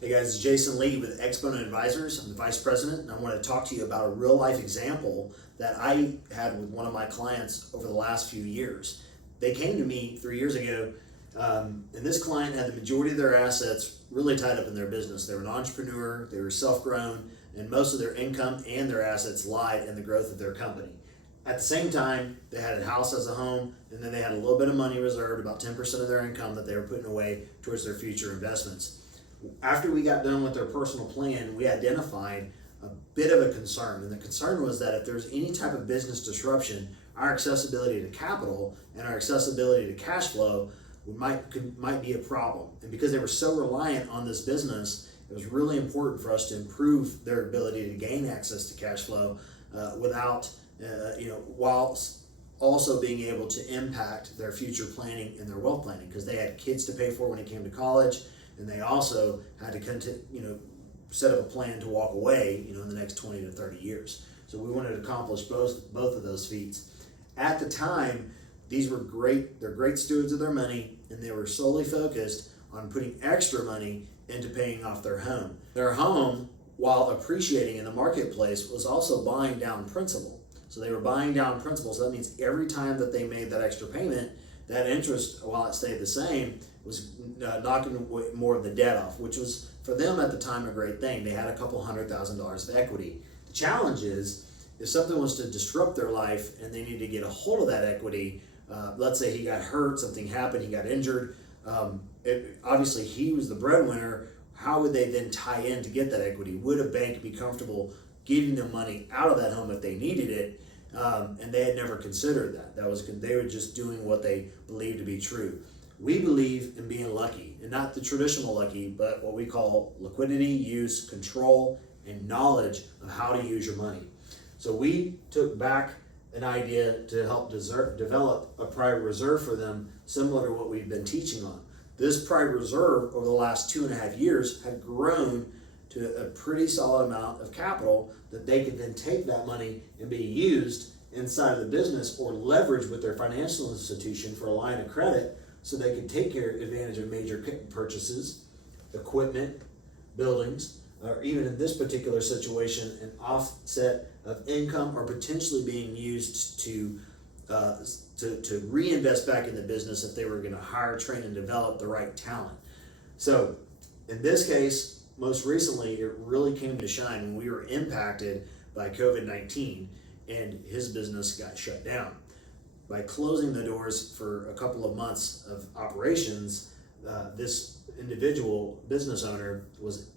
Hey guys, it's Jason Lee with Exponent Advisors. I'm the Vice President, and I want to talk to you about a real life example that I had with one of my clients over the last few years. They came to me 3 years ago, and this client had the majority of their assets really tied up in their business. They were an entrepreneur, they were self-grown, and most of their income and their assets lied in the growth of their company. At the same time, they had a house as a home, and then they had a little bit of money reserved, about 10% of their income that they were putting away towards their future investments. After we got done with their personal plan, we identified a bit of a concern, and the concern was that if there's any type of business disruption, our accessibility to capital and our accessibility to cash flow might be a problem. And because they were so reliant on this business, it was really important for us to improve their ability to gain access to cash flow while also being able to impact their future planning and their wealth planning, because they had kids to pay for when they came to college. And they also had to set up a plan to walk away, in the next 20 to 30 years. So we wanted to accomplish both of those feats. At the time, these were great. They're great stewards of their money, and they were solely focused on putting extra money into paying off their home. Their home, while appreciating in the marketplace, was also buying down principal. So they were buying down principal. So that means every time that they made that extra payment, that interest, while it stayed the same, was knocking more of the debt off, which was for them at the time a great thing. They had a couple $100,000 of equity. The challenge is, if something was to disrupt their life and they need to get a hold of that equity, let's say he got hurt, something happened, he got injured, obviously he was the breadwinner. How would they then tie in to get that equity? Would a bank be comfortable giving them money out of that home if they needed it? And they had never considered that. They were just doing what they believed to be true. We believe in being lucky, and not the traditional lucky, but what we call liquidity, use, control, and knowledge of how to use your money. So we took back an idea to help develop a private reserve for them, similar to what we've been teaching on. This private reserve over the last 2.5 years had grown to a pretty solid amount of capital that they could then take that money and be used inside of the business or leverage with their financial institution for a line of credit, so they could take advantage of major purchases, equipment, buildings, or even in this particular situation, an offset of income, or potentially being used to reinvest back in the business if they were going to hire, train, and develop the right talent. So in this case, most recently, it really came to shine when we were impacted by COVID-19 and his business got shut down. By closing the doors for a couple of months of operations, this individual business owner was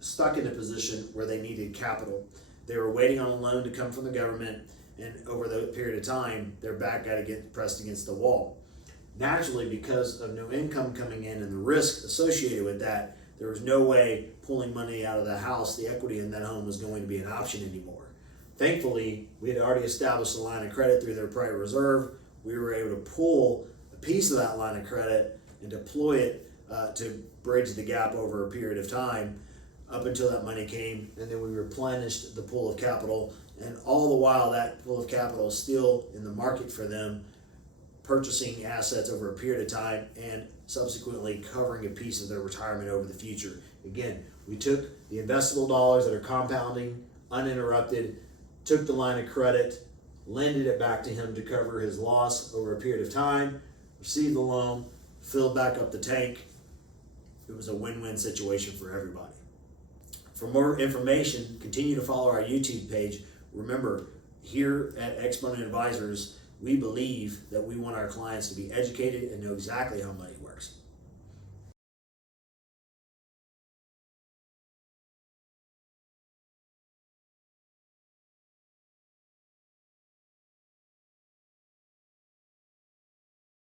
stuck in a position where they needed capital. They were waiting on a loan to come from the government, and over the period of time, their back got to get pressed against the wall. Naturally, because of no income coming in and the risk associated with that, there was no way pulling money out of the house, the equity in that home, was going to be an option anymore. Thankfully, we had already established a line of credit through their private reserve. We were able to pull a piece of that line of credit and deploy it to bridge the gap over a period of time up until that money came, and then we replenished the pool of capital. And all the while, that pool of capital is still in the market for them, purchasing assets over a period of time and subsequently covering a piece of their retirement over the future. Again, we took the investable dollars that are compounding uninterrupted, took the line of credit, lended it back to him to cover his loss over a period of time, received the loan, filled back up the tank. It was a win-win situation for everybody. For more information, continue to follow our YouTube page. Remember, here at Exponent Advisors, we believe that we want our clients to be educated and know exactly how money works.